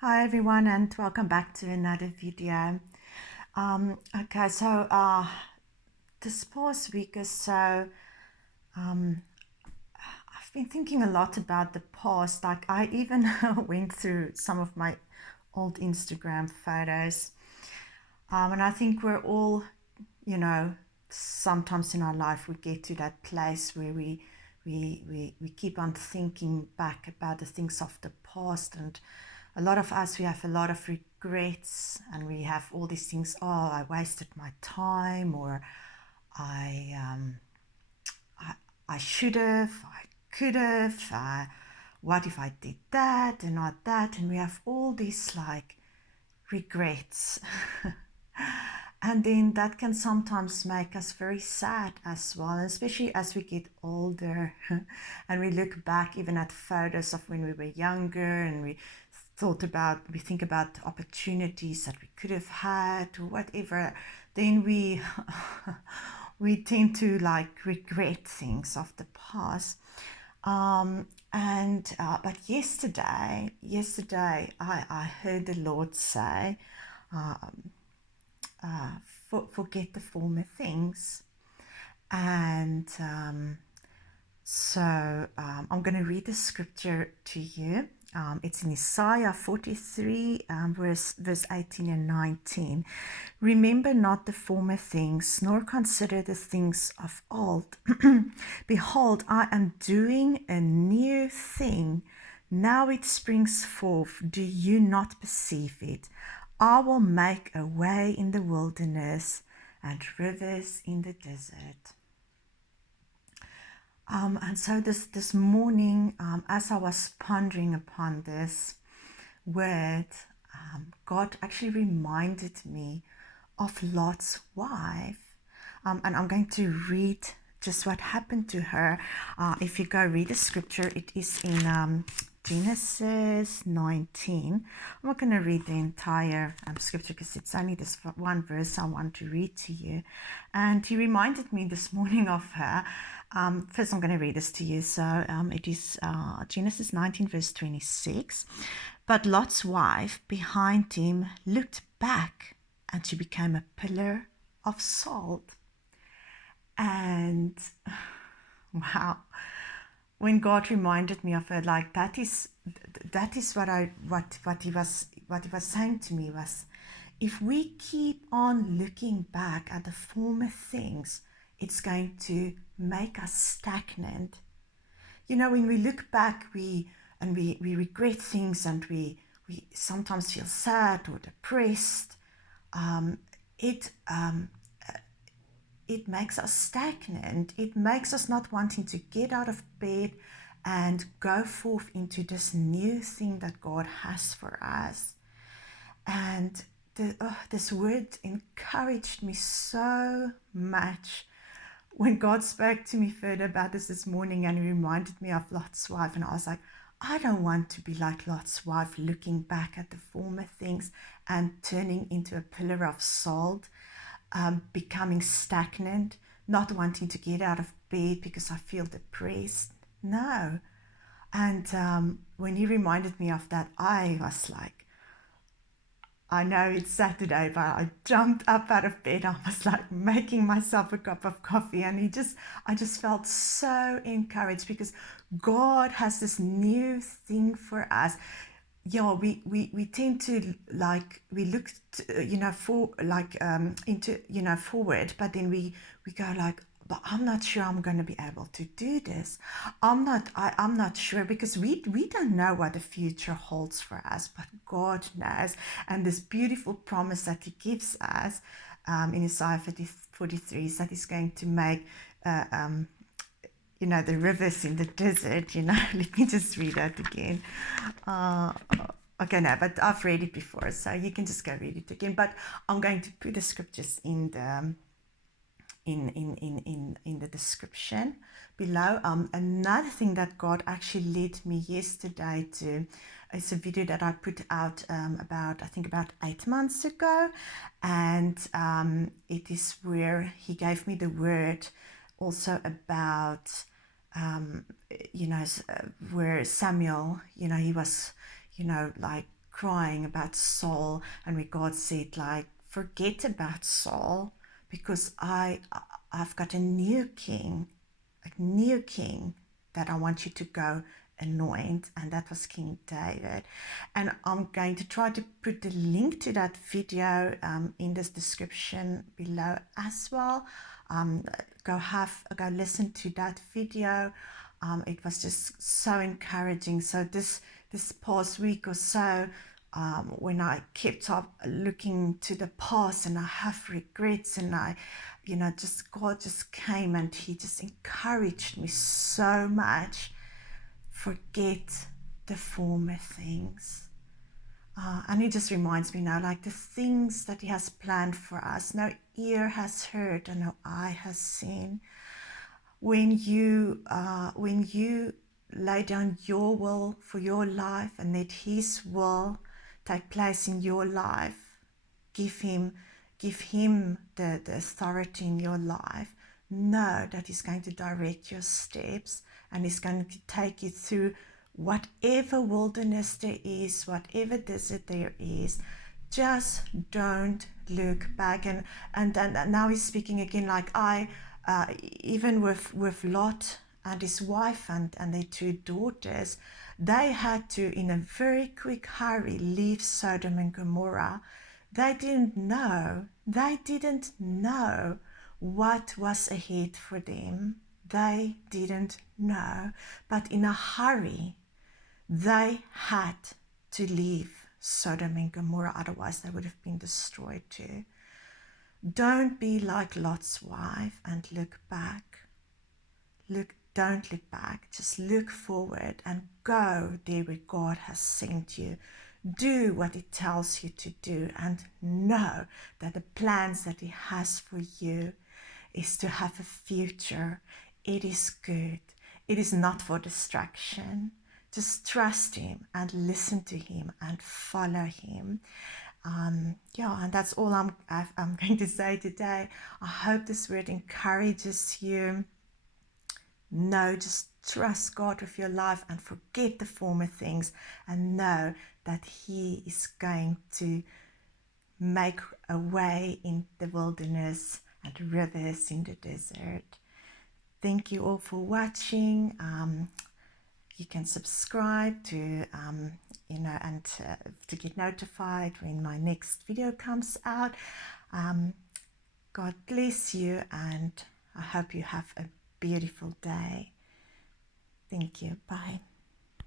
Hi everyone, and welcome back to another video. Okay, so this past week or so, um, I've been thinking a lot about the past. Like I even went through some of my old Instagram photos, and I think we're all, you know, sometimes in our life we get to that place where we keep on thinking back about the things of the past, and a lot of us, we have a lot of regrets, and we have all these things. Oh, I wasted my time, or I um, I, I should have, I could have. What if I did that and not that? And we have all these like regrets. And then that can sometimes make us very sad as well, especially as we get older and we look back even at photos of when we were younger, and we think about opportunities that we could have had or whatever. Then we we tend to like regret things of the past. And but yesterday I heard the Lord say, forget the former things. And I'm going to read the scripture to you. It's in Isaiah 43, verse 18 and 19. Remember not the former things, nor consider the things of old. Behold, I am doing a new thing. Now it springs forth. Do you not perceive it? I will make a way in the wilderness and rivers in the desert. And so this morning, as I was pondering upon this word, God actually reminded me of Lot's wife. And I'm going to read just what happened to her. If you go read the scripture, it is in Genesis 19. I'm not going to read the entire scripture because it's only this one verse I want to read to you. And he reminded me this morning of her. First, I'm going to read this to you. So it is Genesis 19, verse 26. But Lot's wife behind him looked back, and she became a pillar of salt. And wow, when God reminded me of her, like that is what he was saying to me was, if we keep on looking back at the former things, it's going to make us stagnant. You know, when we look back, we regret things, and we sometimes feel sad or depressed. It it makes us stagnant. It makes us not wanting to get out of bed and go forth into this new thing that God has for us. And this word encouraged me so much when God spoke to me further about this morning, and he reminded me of Lot's wife. And I was like, I don't want to be like Lot's wife, looking back at the former things and turning into a pillar of salt, becoming stagnant, not wanting to get out of bed because I feel depressed. No. And when he reminded me of that, I was like, I know it's Saturday, but I jumped up out of bed. I was like making myself a cup of coffee, and I just felt so encouraged because God has this new thing for us. Yeah, we tend to like, we look for like into forward, but then we go like, but I'm not sure I'm going to be able to do this. I'm not sure, because we don't know what the future holds for us, but God knows. And this beautiful promise that he gives us in Isaiah 43 is that he's going to make the rivers in the desert. Let me just read that again. Okay, no, but I've read it before, so you can just go read it again. But I'm going to put the scriptures in the description below. Another thing that God actually led me yesterday to is a video that I put out about 8 months ago, and it is where he gave me the word also about where Samuel, he was like crying about Saul, and where God said, like, forget about Saul, because I've got a new king that I want you to go anoint, and that was King David. And I'm going to try to put the link to that video in this description below as well. Go listen to that video. It was just so encouraging. So this past week or so, when I kept up looking to the past and I have regrets, and God just came and he just encouraged me so much. Forget the former things. And it just reminds me now, like, the things that he has planned for us, no ear has heard and no eye has seen. When you lay down your will for your life and let his will take place in your life, give him the authority in your life, know that he's going to direct your steps, and he's going to take you through whatever wilderness there is, whatever desert there is. Just don't look back. And now he's speaking again, like, even with Lot and his wife and their 2 daughters, they had to, in a very quick hurry, leave Sodom and Gomorrah. They didn't know what was ahead for them. They didn't know. But in a hurry, they had to leave Sodom and Gomorrah, otherwise they would have been destroyed too. Don't be like Lot's wife and look back. Don't look back. Just look forward and go there where God has sent you. Do what he tells you to do, and know that the plans that he has for you is to have a future. It is good. It is not for distraction. Just trust him and listen to him and follow him. And that's all I'm going to say today. I hope this word encourages you. No, just trust God with your life and forget the former things, and know that he is going to make a way in the wilderness and rivers in the desert. Thank you all for watching. You can subscribe to to get notified when my next video comes out. God bless you, and I hope you have a beautiful day. Thank you. Bye.